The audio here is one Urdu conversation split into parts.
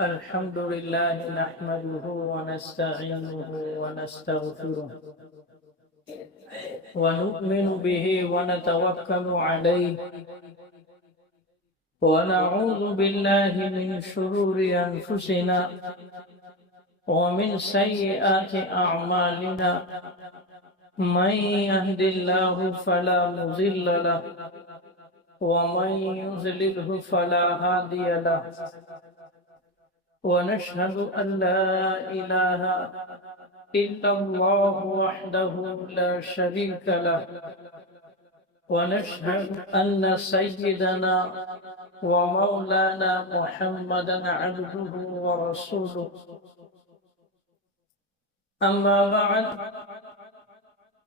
الحمد لله نحمده ونستعينه ونستغفره ونؤمن به ونتوكل عليه ونعوذ بالله من شرور أنفسنا ومن سيئات أعمالنا من يهد الله فلا مضل له ومن يضلله فلا هادي له ونشهد أن لا إله إلا الله وحده لا شريك له ونشهد أن سيدنا ومولانا محمدا عبده ورسوله أما بعد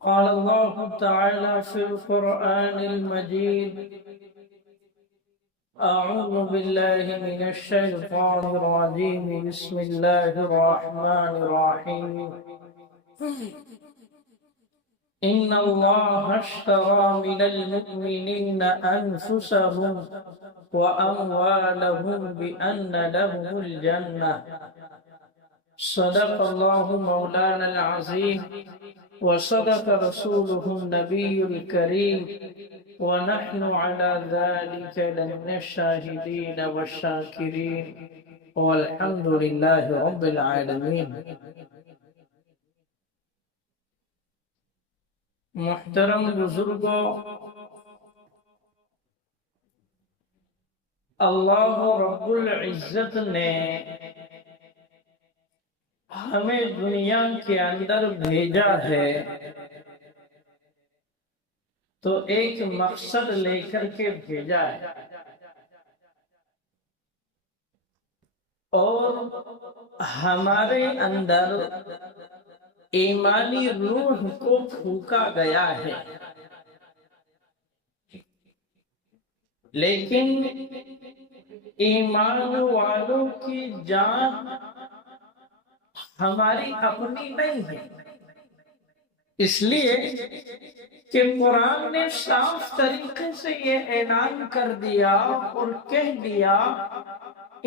قال الله تعالى في القرآن المجيد أعوذ بالله من الشيطان الرجيم بسم الله الرحمن الرحيم إن الله اشترى من المؤمنين أنفسهم وأموالهم بأن لهم الجنة صدق الله مولانا العظيم وصدق رسوله النبي الكريم ونحن على ذلك لمن الشاهدين والشاكرين والحمد لله رب العالمين. محترم بزرگوں، اللہ رب العزت نے ہمیں دنیا کے اندر بھیجا ہے تو ایک مقصد لے کر کے بھیجا ہے، اور ہمارے اندر ایمانی روح کو پھونکا گیا ہے، لیکن ایمان والوں کی جان ہماری اپنی نہیں ہے، اس لیے کہ قرآن نے صاف طریقے سے یہ اعلان کر دیا اور کہہ دیا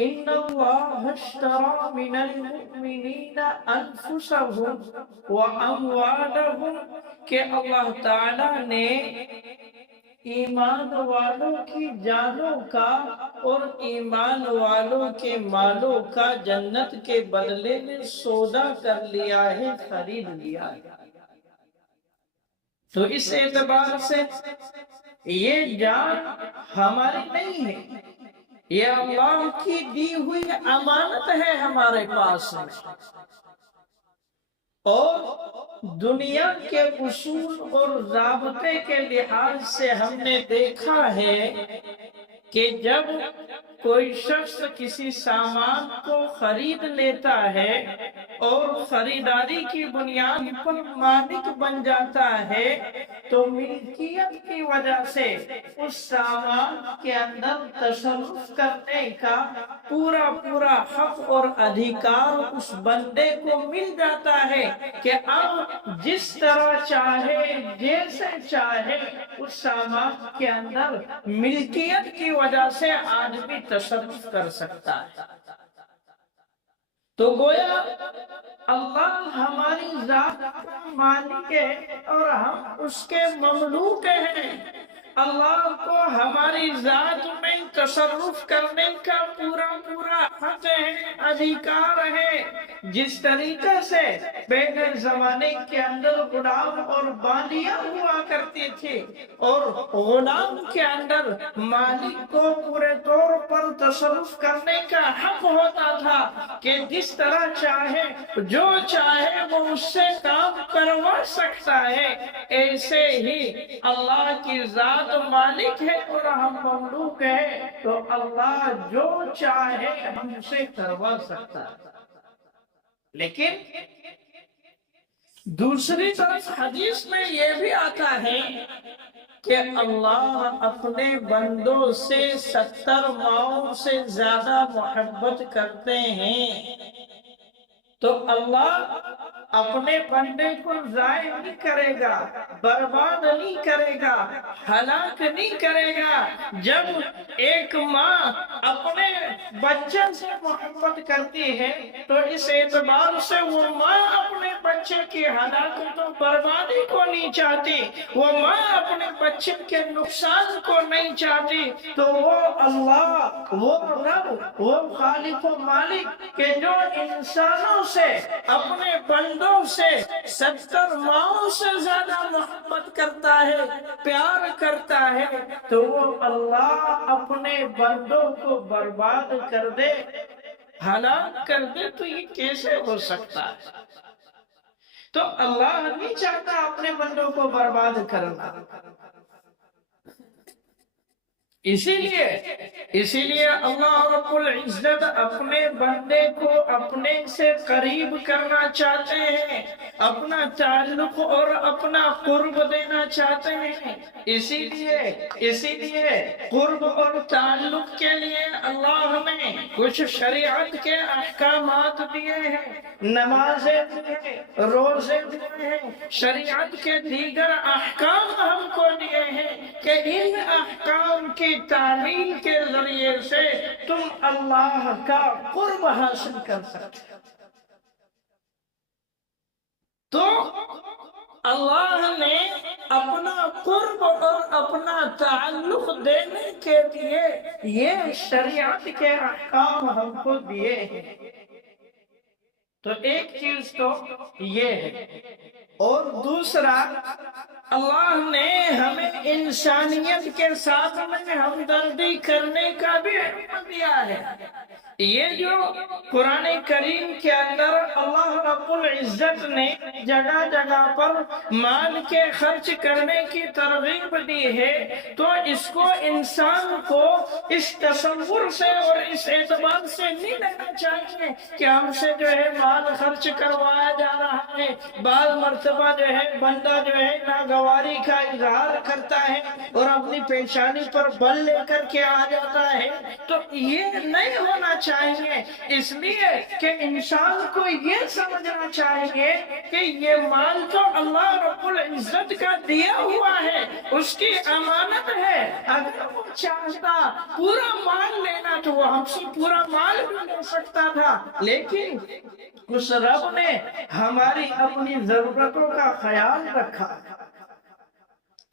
ان اللہ اشترى من المؤمنین انفسهم واموالهم، کہ اللہ تعالی نے ایمان والوں کی جانوں کا اور ایمان والوں کے مالوں کا جنت کے بدلے میں سودا کر لیا ہے، خرید لیا ہے۔ تو اس اعتبار سے یہ جان ہماری نہیں ہے، یہ اللہ کی دی ہوئی امانت ہے ہمارے پاس میں، اور دنیا کے اصول اور ضابطے کے لحاظ سے ہم نے دیکھا ہے کہ جب کوئی شخص کسی سامان کو خرید لیتا ہے اور خریداری کی بنیاد پر مالک بن جاتا ہے تو ملکیت کی وجہ سے اس سامان کے اندر تصرف کرنے کا پورا حق اور ادھیکار اس بندے کو مل جاتا ہے کہ اب جس طرح چاہے جیسے چاہے اس سامان کے اندر ملکیت کی وجہ سے آدمی تصرف کر سکتا ہے۔ تو گویا اللہ ہماری ذات کا مالک ہے اور ہم اس کے مملوک ہیں، اللہ کو ہماری ذات میں تصرف کرنے کا پورا حق ہے، ادھیکار ہے۔ جس طریقے سے پہلے زمانے کے اندر غلام اور باندیاں ہوا کرتی تھی اور غلام کے اندر مالک کو پورے طور پر تصرف کرنے کا حق ہوتا تھا کہ جس طرح چاہے جو چاہے وہ اس سے کام کروا سکتا ہے، ایسے ہی اللہ کی ذات مالک ہے اور ہم مملوک ہیں، تو اللہ جو چاہے ہم سے کروا سکتا ہے۔ لیکن دوسری طرف حدیث میں یہ بھی آتا ہے کہ اللہ اپنے بندوں سے 70 ماؤں سے زیادہ محبت کرتے ہیں، تو اللہ اپنے بندے کو ضائع نہیں کرے گا، برباد نہیں کرے گا، ہلاک نہیں کرے گا۔ جب ایک ماں اپنے بچے سے محبت کرتی ہے تو اس اعتبار سے وہ ماں اپنے بچے کی ہلاکت و بربادی کو نہیں چاہتی، وہ ماں اپنے بچے کے نقصان کو نہیں چاہتی، تو وہ اللہ، وہ رب، وہ خالق و مالک کہ جو انسانوں سے، اپنے بندوں سے 70 ماؤں سے زیادہ محبت کرتا ہے، پیار کرتا ہے، تو وہ اللہ اپنے بندوں کو برباد کر دے، ہلاک کر دے، تو یہ کیسے ہو سکتا ہے؟ تو اللہ نہیں چاہتا اپنے بندوں کو برباد کرنا۔ اسی لیے اللہ رب العزت اپنے بندے کو اپنے سے قریب کرنا چاہتے ہیں، اپنا تعلق اور اپنا قرب دینا چاہتے ہیں۔ اسی لیے قرب اور تعلق کے لیے اللہ نے کچھ شریعت کے احکامات دیے ہیں، نمازیں دی ہیں، روزے دیے ہیں، شریعت کے دیگر احکام ہم کو دیے ہیں کہ ان احکام کی تعمیل کے ذریعے سے تم اللہ کا قرب حاصل کر سکتے۔ تو اللہ نے اپنا قرب اور اپنا تعلق دینے کے لیے یہ شریعت کے احکام ہم کو دیے ہیں۔ تو ایک چیز تو یہ ہے، اور دوسرا اللہ نے ہمیں انسانیت کے ساتھ میں ہمدردی کرنے کا بھی حکم دیا ہے۔ یہ جو قرآن کریم کے اندر اللہ رب العزت نے جگہ جگہ پر مال کے خرچ کرنے کی ترغیب دی ہے، تو اس کو انسان کو اس تصور سے اور اس اعتبار سے نہیں لینا چاہیے کہ ہم سے جو ہے مال خرچ کروایا جا رہا ہے۔ بعض مرتبہ جو ہے بندہ جو ہے ناگواری کا اظہار کرتا ہے اور اپنی پیشانی پر بل لے کر کے آ جاتا ہے، تو یہ نہیں ہونا چاہیے۔ اس لیے کہ انسان کو یہ سمجھنا چاہیے کہ یہ مال تو اللہ رب العزت کا دیا ہوا ہے، اس کی امانت ہے۔ اگر وہ چاہتا پورا مال لینا تو وہ ہم سے پورا مال بھی لے سکتا تھا، لیکن اس رب نے ہماری اپنی ضرورتوں کا خیال رکھا،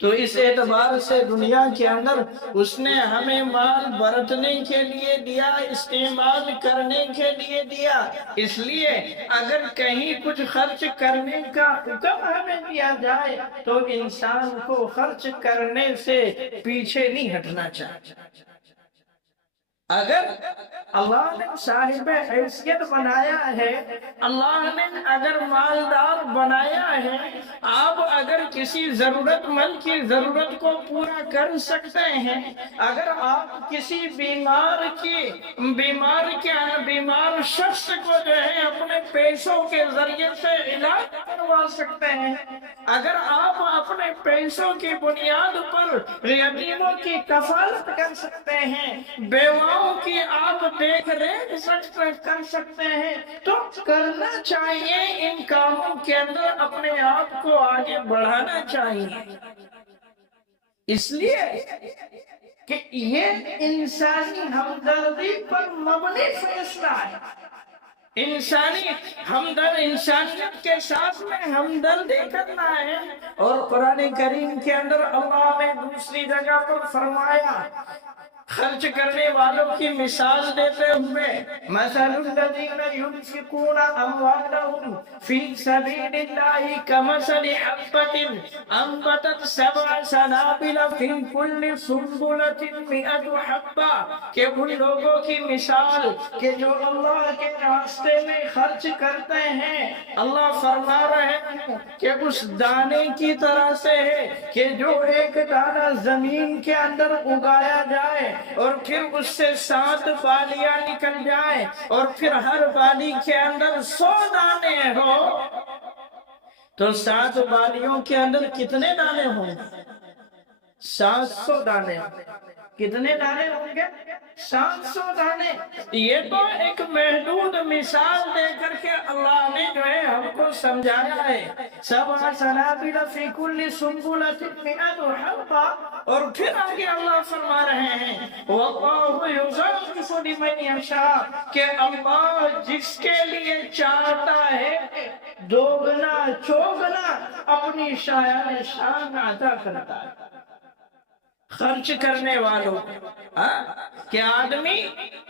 تو اس اعتبار سے دنیا کے اندر اس نے ہمیں مال برتنے کے لیے دیا، استعمال کرنے کے لیے دیا۔ اس لیے اگر کہیں کچھ خرچ کرنے کا حکم ہمیں دیا جائے تو انسان کو خرچ کرنے سے پیچھے نہیں ہٹنا چاہیے۔ اگر اللہ نے صاحب حیثیت بنایا ہے، اللہ نے اگر مالدار بنایا ہے، آپ اگر کسی ضرورت مند کی ضرورت کو پورا کر سکتے ہیں، اگر آپ کسی بیمار شخص کو جو ہے اپنے پیسوں کے ذریعے سے علاج کروا سکتے ہیں، اگر آپ اپنے پیسوں کی بنیاد پر یتیموں کی کفالت کر سکتے ہیں، بیواؤں کی آپ دیکھ ریکھ کر سکتے ہیں، تو کرنا چاہیے، ان کاموں کے اندر اپنے آپ کو آگے بڑھانا چاہیے۔ اس لیے کہ یہ انسانی ہمدردی پر مبنی فیصلہ ہے، انسانیت کے ساتھ میں ہمدردی کرنا ہے۔ اور قرآن کریم کے اندر اللہ نے دوسری جگہ پر فرمایا، خرچ کرنے والوں کی مثال دیتے ہوئے، مثل الذین ينفقون اموالهم فی سبیل اللہ کمثل حبۃ انبتت 7 سنابل فی کل سنبلۃ 100 حبۃ، کہ ان لوگوں کی مثال کہ جو اللہ کے راستے میں خرچ کرتے ہیں، اللہ فرما رہے ہیں کہ اس دانے کی طرح سے ہے کہ جو ایک دانہ زمین کے اندر اگایا جائے اور پھر اس سے 7 بالیاں نکل جائیں اور پھر ہر بالی کے اندر 100 دانے ہو، تو 7 بالیوں کے اندر کتنے دانے ہوں گے؟ 700 دانے۔ کتنے دانے ہوں گے؟ 700 دانے۔ یہ تو ایک محدود مثال دے کر کے اللہ نے جو ہے ہم کو سمجھایا ہے، سبع سنابل فی کل سنبلۃ مئۃ حبہ، اور پھر آگے اللہ فرما رہے ہیں واللہ یضاعف لمن یشاء، کہ اللہ جس کے لیے چاہتا ہے دوگنا چوگنا اپنی شان عطا کرتا ہے خرچ کرنے والوں، کہ آدمی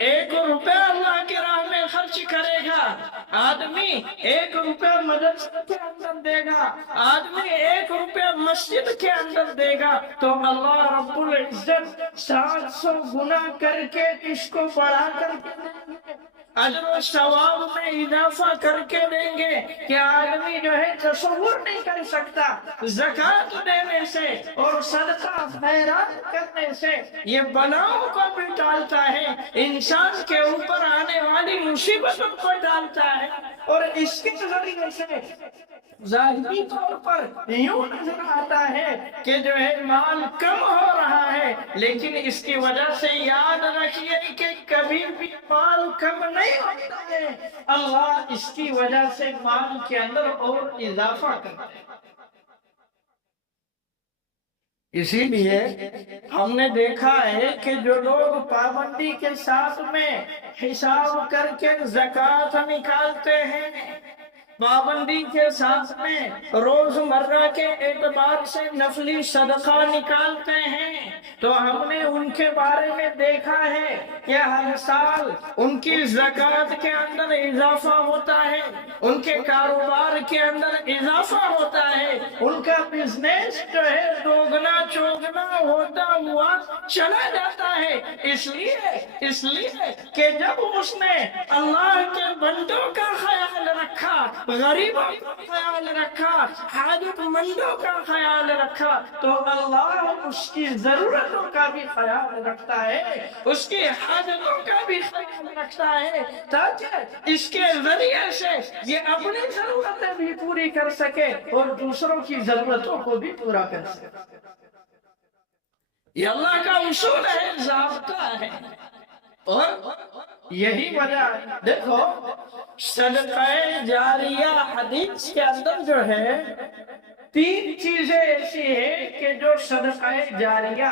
1 روپے اللہ کی راہ میں خرچ کرے گا، آدمی 1 روپے مدرسے کے اندر دے گا، آدمی 1 روپے مسجد کے اندر دے گا، تو اللہ رب العزت 700 گنا کر کے اس کو بڑھا کر کے دیں گے، اجر و ثواب میں اضافہ کر کے دیں گے کہ آدمی جو ہے تصور نہیں کر سکتا۔ زکوٰۃ دینے سے اور صدقہ خیرات کرنے سے یہ بلاؤں کو بھی ٹالتا ہے، انسان کے اوپر آنے والی مصیبتوں کو ٹالتا ہے، اور اس کے ذریعے سے ظاہری طور پر یوں نظر آتا ہے کہ جو ہے مال کم ہو رہا ہے، لیکن اس کی وجہ سے یاد رکھیے کہ کبھی بھی مال کم نہیں ہوتا ہے، اللہ اس کی وجہ سے مال کے اندر اور اضافہ کرتا ہے۔ اسی لیے ہم نے دیکھا ہے کہ جو لوگ پابندی کے ساتھ میں حساب کر کے زکوٰۃ نکالتے ہیں، پابندی کے ساتھ میں روزمرہ کے اعتبار سے نفلی صدقہ نکالتے ہیں، تو ہم نے ان کے بارے میں دیکھا ہے کہ ہر سال ان کی زکوٰۃ کے اندر اضافہ ہوتا ہے، ان کے کاروبار کے اندر اضافہ ہوتا ہے، ان کا بزنس جو ہے دوگنا چوگنا ہوتا ہوا چلا جاتا ہے، اس لیے کہ جب اس نے اللہ کے بندوں کا خیال رکھا، غریبوں کا خیال رکھا، حاجت مندوں کا خیال رکھا، تو اللہ اس کی ضرورتوں کا بھی خیال رکھتا ہے، اس کی حاجتوں کا بھی خیال رکھتا ہے، تاکہ اس کے ذریعے سے یہ اپنی ضرورتیں بھی پوری کر سکے اور دوسروں کی ضرورتوں کو بھی پورا کر سکے۔ یہ اللہ کا اصول ہے، ضابطہ ہے، اور یہی وجہ دیکھو صدقہ جاریہ حدیث کے اندر جو ہے 3 چیزیں ایسی ہیں کہ جو صدقہ جاریہ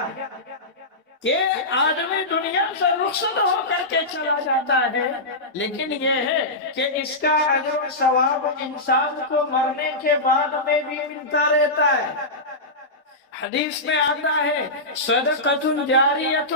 کہ آدمی دنیا سے رخصت ہو کر کے چلا جاتا ہے، لیکن یہ ہے کہ اس کا اجر و ثواب انسان کو مرنے کے بعد میں بھی ملتا رہتا ہے۔ حدیث میں آتا ہے صدقۃ جاریۃ،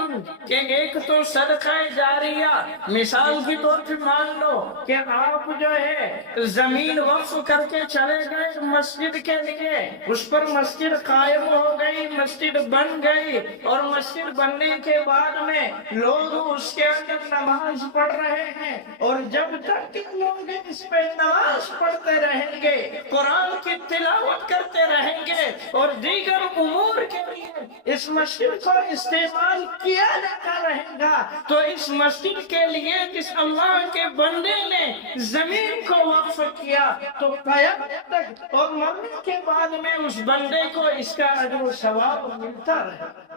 کہ ایک تو صدقہ جاریہ، مثال کی طور پہ مان لو کہ آپ جو ہے زمین وقف کر کے چلے گئے مسجد کے لیے، اس پر مسجد قائم ہو گئی، مسجد بن گئی، اور مسجد بننے کے بعد میں لوگ اس کے اندر نماز پڑھ رہے ہیں، اور جب تک کہ لوگ اس پہ نماز پڑھتے رہیں گے، قرآن کی تلاوت کرتے رہیں گے، اور دیگر امور کے لیے اس مسجد کو استعمال کیا جاتا رہے گا، تو اس مسجد کے لیے جس اللہ کے بندے نے زمین کو وقف کیا تو قیامت تک اور مرنے کے بعد میں اس بندے کو اس کا اجر و ثواب ملتا رہے۔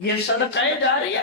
یہ صدقہ جاریہ۔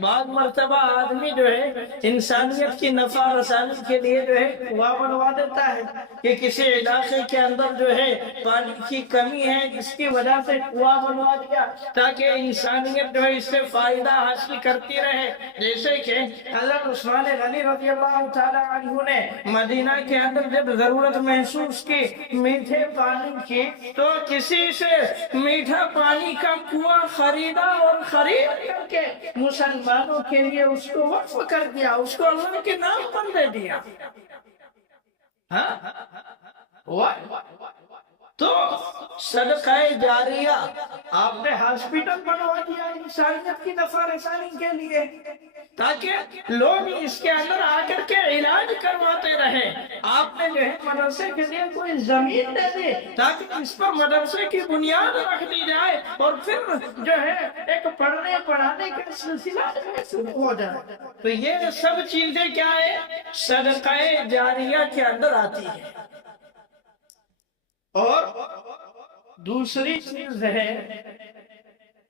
بعض مرتبہ آدمی جو ہے انسانیت کی نفع رسانی کے لیے جو ہے کنواں بنوا دیتا ہے کہ کسی علاقے کے اندر جو ہے پانی کی کمی ہے، جس کی وجہ سے کنواں بنوا دیا تاکہ انسانیت جو ہے اس سے فائدہ حاصل کرتی رہے۔ جیسے کہ حضرت عثمان غنی رضی اللہ تعالیٰ عنہ نے مدینہ کے اندر جب ضرورت محسوس کی میٹھے پانی کی، تو کسی سے میٹھا پانی کا کنواں خریدا، اور خرید کر کے مسلمانوں کے لیے اس کو وقف کر دیا، اس کو اللہ کے نام پر دے دیا۔ تو صدقہ جاریہ آپ نے ہاسپٹل بنوا دیا انسانیت کی نفع رسانی کے لیے، تاکہ لوگ اس کے اندر آ کر کے علاج کرواتے رہے۔ آپ نے جو ہے مدرسے کے لیے کوئی زمین دے دی تاکہ اس پر مدرسے کی بنیاد رکھ دی جائے، اور پھر جو ہے ایک پڑھنے پڑھانے کا سلسلہ شروع ہو جائے۔ تو یہ سب چیزیں کیا ہے؟ صدقہ جاریہ کے اندر آتی ہے۔ اور دوسری چیز ہے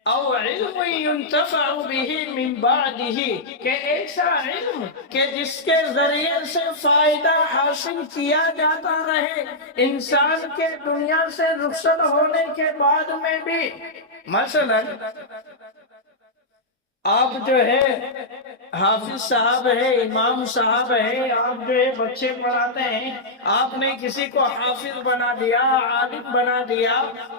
او علم ينتفع به من بعده، کہ ایسا علم کہ جس کے ذریعے سے فائدہ حاصل کیا جاتا رہے انسان کے دنیا سے رخصت ہونے کے بعد میں بھی۔ مثلا آپ جو ہے حافظ صاحب ہے، امام صاحب ہے، آپ جو ہے بچے پڑھاتے ہیں، آپ نے کسی کو حافظ بنا دیا، عالم بنا دیا،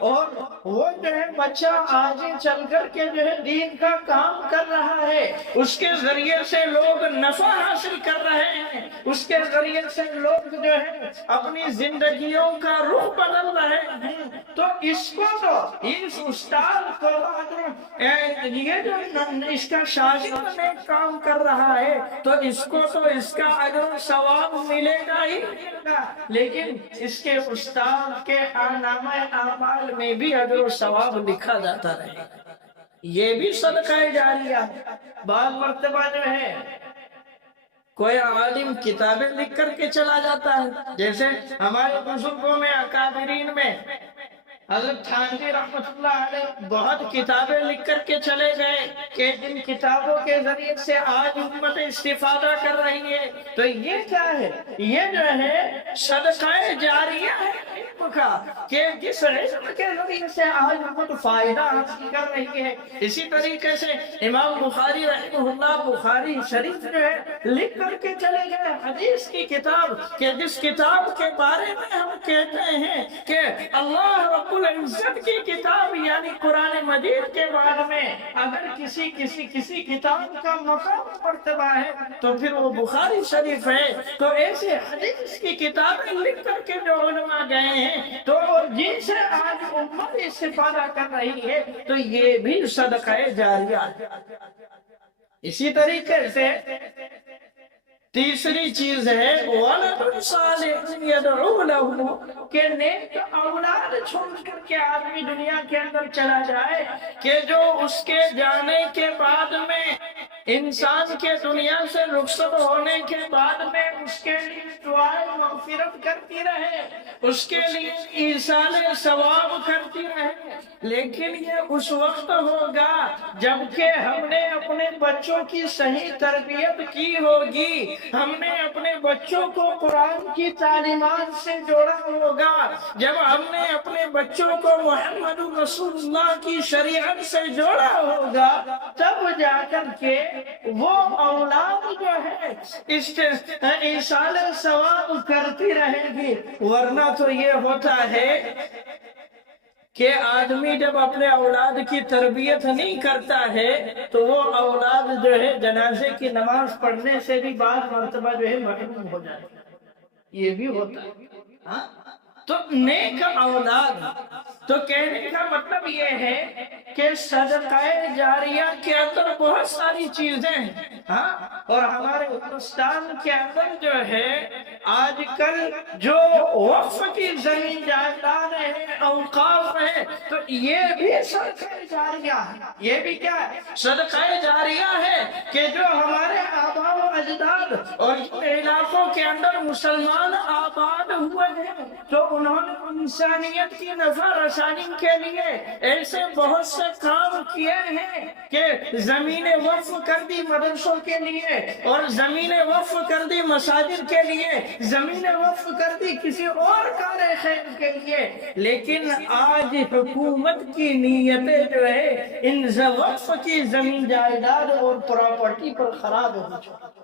اور وہ جو ہے بچہ آگے چل کر کے جو ہے دین کا کام کر رہا ہے، اس کے ذریعے سے لوگ نفع حاصل کر رہے ہیں، اس کے ذریعے سے لوگ جو ہے اپنی زندگیوں کا رخ بدل رہے ہیں، تو اس کو تو اس استاد کو یہ جو اس کا شاگرد میں کام کر رہا ہے تو اس کو تو اس کا اجر و ثواب ملے گا ہی ملے گا، لیکن اس کے استاد کے نامہ اعمال میں بھی اجر و ثواب لکھا جاتا رہے گا۔ یہ بھی صدقہ جاریہ ہے۔ بعض مرتبہ جو ہے کوئی عالم کتابیں لکھ کر کے چلا جاتا ہے، جیسے ہمارے بزرگوں میں اکابرین میں حضرت تھانوی رحمۃ اللہ علیہ بہت کتابیں لکھ کر کے چلے گئے کہ جن کتابوں کے ذریعے سے آج امت استفادہ کر رہی ہے، تو یہ کیا ہے؟ یہ جو ہے صدقہ جاریہ ہے علم کا، کہ جس علم کے ذریعے سے آج امت فائدہ حاصل کر رہی ہے۔ اسی طریقے سے امام بخاری رحمہ اللہ بخاری شریف جو ہے لکھ کر کے چلے گئے حدیث کی کتاب، کہ جس کتاب کے بارے میں ہم کہتے ہیں کہ اللہ رب العزت کی کتاب یعنی قرآن مجید کے بارے میں اگر کسی کتاب کا مقام مرتبہ ہے تو پھر وہ بخاری شریف ہے۔ تو ایسے حدیث کی کتابیں لکھ کر کے جو علماء گئے ہیں تو جن سے آج امت استفادہ کر رہی ہے تو یہ بھی صدقہ جاریہ ہے۔ اسی طریقے سے تیسری چیز ہے وَلَدٌ صَالِحٌ يَدْعُو لَهُ، کہ نیک اولاد چھوڑ کر کے آدمی دنیا کے اندر چلا جائے کہ جو اس کے جانے کے بعد میں انسان کے دنیا سے رخصت ہونے کے بعد میں اس کے لیے دعائیں مغفرت کرتی رہے، اس کے لیے ایصال ثواب کرتی رہے، لیکن یہ اس وقت ہوگا جبکہ ہم نے اپنے بچوں کی صحیح تربیت کی ہوگی، ہم نے اپنے بچوں کو قرآن کی تعلیمات سے جوڑا ہوگا، جب ہم نے اپنے بچوں کو محمد رسول اللہ کی شریعت سے جوڑا ہوگا تب جا کر کے وہ اولاد جو ہے ایصال ثواب کرتی رہے گی، ورنہ تو یہ ہوتا ہے کہ آدمی جب اپنے اولاد کی تربیت نہیں کرتا ہے تو وہ اولاد جو ہے جنازے کی نماز پڑھنے سے بھی بعض مرتبہ جو ہے محروم ہو جاتی ہے، یہ بھی ہوتا ہے۔ تو نیک اولاد، تو کہنے کا مطلب یہ ہے کہ صدقہ جاریہ کے اندر بہت ساری چیزیں ہیں، اور ہمارے ہندوستان کے اندر جو ہے آج کل جو وقف کی زمین جائیداد ہے، اوقاف ہے، تو یہ بھی صدقہ جاریہ ہے۔ یہ بھی کیا ہے؟ صدقہ جاریہ ہے کہ جو ہمارے آباء و اجداد اور جن علاقوں کے اندر مسلمان آباد ہوئے ہیں تو انہوں نے انسانیت کی نفع رسانی کے لیے ایسے بہت سے کام کیے ہیں کہ زمینیں وقف کر دی مدرسوں کے لیے، اور زمینیں وقف کر دی مساجد کے لیے، زمینیں وقف کر دی کسی اور کار خیر کے لیے، لیکن آج حکومت کی نیتیں جو ہے ان وقف کی زمین جائیداد اور پراپرٹی پر خراب ہو چکی۔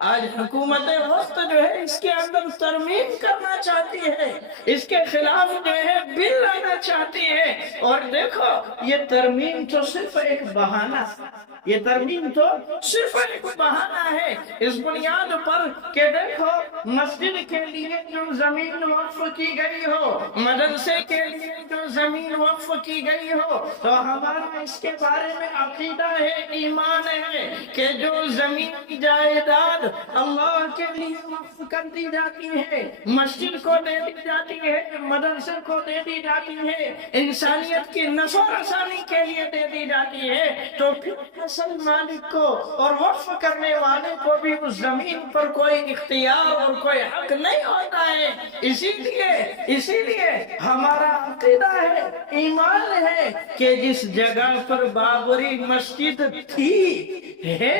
آج حکومت وقت جو ہے اس کے اندر ترمیم کرنا چاہتی ہے، اس کے خلاف جو ہے بل لانا چاہتی ہے، اور دیکھو یہ ترمیم تو صرف ایک بہانہ، یہ ترمیم تو صرف ایک بہانہ ہے اس بنیاد پر کہ دیکھو مسجد کے لیے جو زمین وقف کی گئی ہو، مدرسے کے لیے جو زمین وقف کی گئی ہو، تو ہمارا اس کے بارے میں عقیدہ ہے، ایمان ہے کہ جو زمین جائیداد اللہ کے لیے وقف کر دی جاتی ہے، مسجد کو دے دی جاتی ہے، مدرسے کو دے دی جاتی ہے، انسانیت کی نفع رسانی کے لیے دے دی جاتی ہے، تو پھر اصل مالک کو اور وقف کرنے والے کو بھی بھی اس زمین پر کوئی اختیار اور کوئی حق نہیں ہوتا ہے۔ اسی لیے ہمارا عقیدہ ہے، ایمان ہے کہ جس جگہ پر بابری مسجد تھی ہے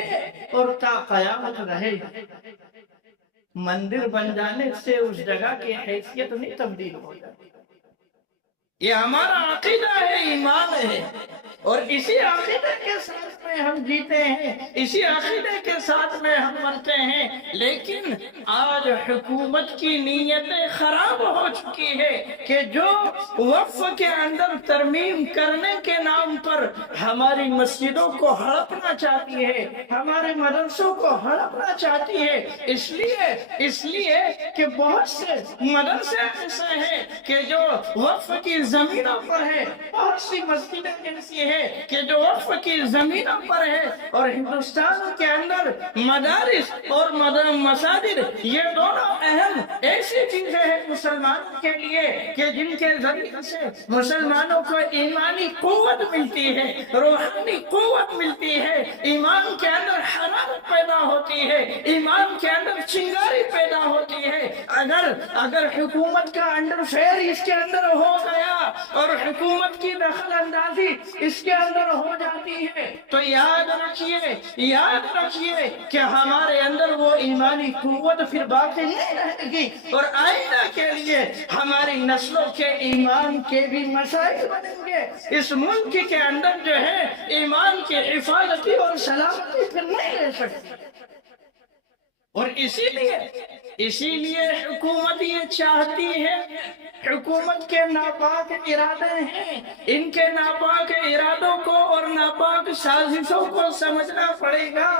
اور تا قیامت رہے، مندر بن جانے سے اس جگہ کی حیثیت نہیں تبدیل ہو جاتی۔ یہ ہمارا عقیدہ ہے، ایمان ہے، اور اسی عقیدے کے ساتھ میں ہم جیتے ہیں، اسی عقیدے کے ساتھ میں ہم مرتے ہیں۔ لیکن آج حکومت کی نیتیں خراب ہو چکی ہے کہ جو وقف کے اندر ترمیم کرنے کے نام پر ہماری مسجدوں کو ہڑپنا چاہتی ہے، ہمارے مدرسوں کو ہڑپنا چاہتی ہے۔ اس لیے کہ بہت سے مدرسے ایسے ہیں کہ جو وقف کی زمینوں پر ہے، بہت سی مسجدیں ایسی ہیں کہ جو وقف کی زمینوں پر ہے، اور ہندوستان کے اندر مدارس اور مساجد یہ دونوں اہم ایسی چیزیں ہیں مسلمانوں کے لیے کہ جن کے ذریعے سے مسلمانوں کو ایمانی قوت ملتی ہے، روحانی قوت ملتی ہے، ایمان کے اندر حرارت پیدا ہوتی ہے، ایمان کے اندر چنگاری پیدا ہوتی ہے۔ اگر حکومت کا انڈرفیئر اس کے اندر ہو گیا اور حکومت کی دخل اندازی اس کے اندر ہو جاتی ہے تو یاد رکھیے کہ ہمارے اندر وہ ایمانی قوت پھر باقی نہیں رہے گی، اور آئندہ کے لیے ہماری نسلوں کے ایمان کے بھی مسائل بنیں گے۔ اس ملک کے اندر جو ہے ایمان کی حفاظتی اور سلامتی پھر نہیں رہ سکتی، اور اسی لیے حکومت یہ چاہتی ہے، حکومت کے ناپاک ارادے ہیں، ان کے ناپاک ارادوں کو اور ناپاک سازشوں کو سمجھنا پڑے گا،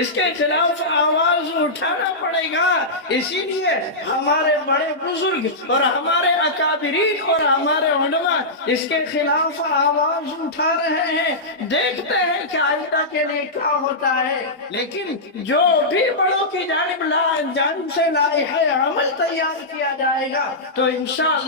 اس کے خلاف آواز اٹھانا پڑے گا۔ اسی لیے ہمارے بڑے بزرگ اور ہمارے اکابرین اور ہمارے علماء اس کے خلاف آواز اٹھا رہے ہیں۔ دیکھتے ہیں کہ آئندہ کے لیے کیا ہوتا ہے، لیکن جو بھی بڑوں کی جانب سے لائحہ عمل تیار کیا جائے گا تو انشاءاللہ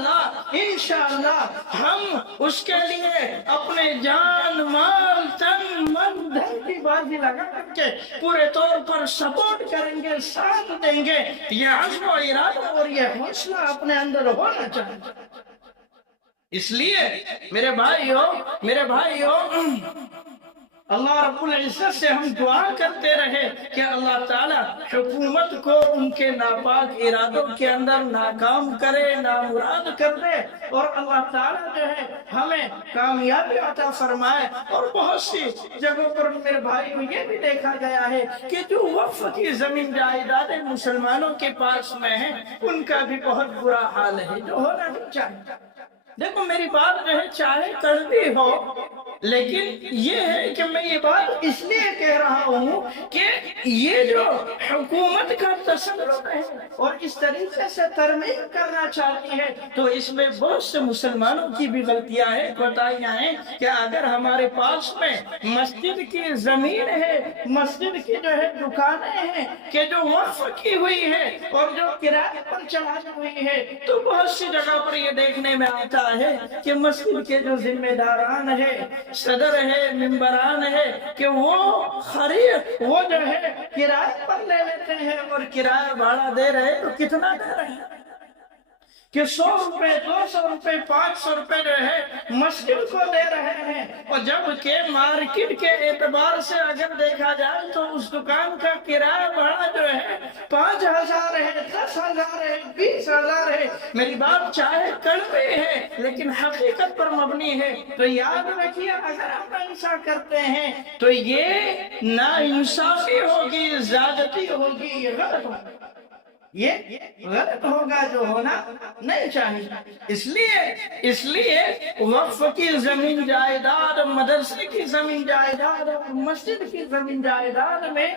ہم اس کے لیے اپنے جان مال تن من دھن کی بازی لگا کر کے پورے طور پر سپورٹ کریں گے، ساتھ دیں گے۔ یہ عزم و ارادہ اور یہ حوصلہ اپنے اندر ہونا چاہیے۔ اس لیے میرے بھائیو اللہ رب العزت سے ہم دعا کرتے رہے کہ اللہ تعالیٰ حکومت کو ان کے ناپاک ارادوں کے اندر ناکام کرے، نامراد کر دے، اور اللہ تعالیٰ جو ہے ہمیں کامیابی عطا فرمائے۔ اور بہت سی جگہوں پر میرے بھائیوں یہ بھی دیکھا گیا ہے کہ جو وقف کی زمین جائیدادیں مسلمانوں کے پاس میں ہیں ان کا بھی بہت برا حال ہے، جو ہونا نہیں چاہیے۔ دیکھو میری بات جو ہے چاہے کڑوی ہو، لیکن یہ ہے کہ میں یہ بات اس لیے کہہ رہا ہوں کہ یہ جو حکومت کا تسلط ہے اور اس طریقے سے ترمیم کرنا چاہتی ہے تو اس میں بہت سے مسلمانوں کی بھی غلطیاں ہیں، کوتاہیاں ہیں کہ اگر ہمارے پاس میں مسجد کی زمین ہے، مسجد کی جو ہے دکانیں ہیں کہ جو وقف کی ہوئی ہے اور جو کرائے پر چلائی ہوئی ہے، تو بہت سی جگہ پر یہ دیکھنے میں آتا ہے کہ مسجد کے جو ذمہ داران ہیں، صدر ہے، ممبران ہے، کہ وہ جو ہے کرائے پر لے لیتے ہیں اور کرایہ بھاڑا دے رہے تو کتنا دے رہے ہیں کہ 100 روپے 200 روپے 500 روپے جو ہے مسجد کو دے رہے ہیں، اور جبکہ مارکیٹ کے اعتبار سے اگر دیکھا جائے تو اس دکان کا کرایہ بھاڑا جو ہے 5000 ہے، 10,000 ہے، 20,000 ہے۔ میری بات چاہے کڑوی ہے لیکن حقیقت پر مبنی ہے، تو یاد رکھیے اگر ہم ایسا کرتے ہیں تو یہ ناانصافی ہوگی، زیادتی ہوگی، یہ غلط ہوگا، یہ غلط ہوگا جو ہونا نہیں چاہیے۔ اس لیے وقف کی زمین جائیداد، مدرسے کی زمین جائیداد، مسجد کی زمین جائیداد میں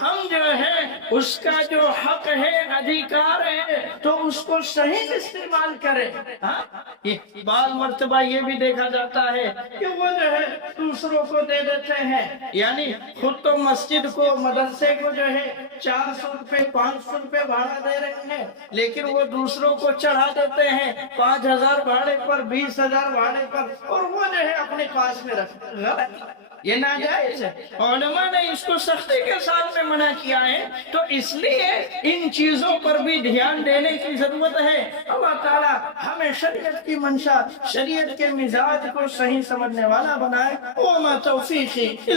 ہم جو ہے اس کا جو حق ہے، ادھیکار ہے، تو اس کو صحیح استعمال کریں۔ بعض مرتبہ یہ بھی دیکھا جاتا ہے کہ وہ جو ہے دوسروں کو دے دیتے ہیں، یعنی خود تو مسجد کو، مدرسے کو جو ہے 400 روپے 500 روپے بھاڑا دے رہے ہیں، لیکن وہ دوسروں کو چڑھا دیتے ہیں 5,000 بھاڑے پر، 20,000 بھاڑے پر، اور وہ جو ہے اپنے پاس میں رکھتے ہیں۔ غلط، یہ ناجائز ہے۔ علماء نے اس کو سختی کے ساتھ میں منع کیا ہے، تو اس لیے ان چیزوں پر بھی دھیان دینے کی ضرورت ہے۔ اللہ تعالیٰ ہمیں شریعت کی منشا، شریعت کے مزاج کو صحیح سمجھنے والا بنائے۔ وما توفیقی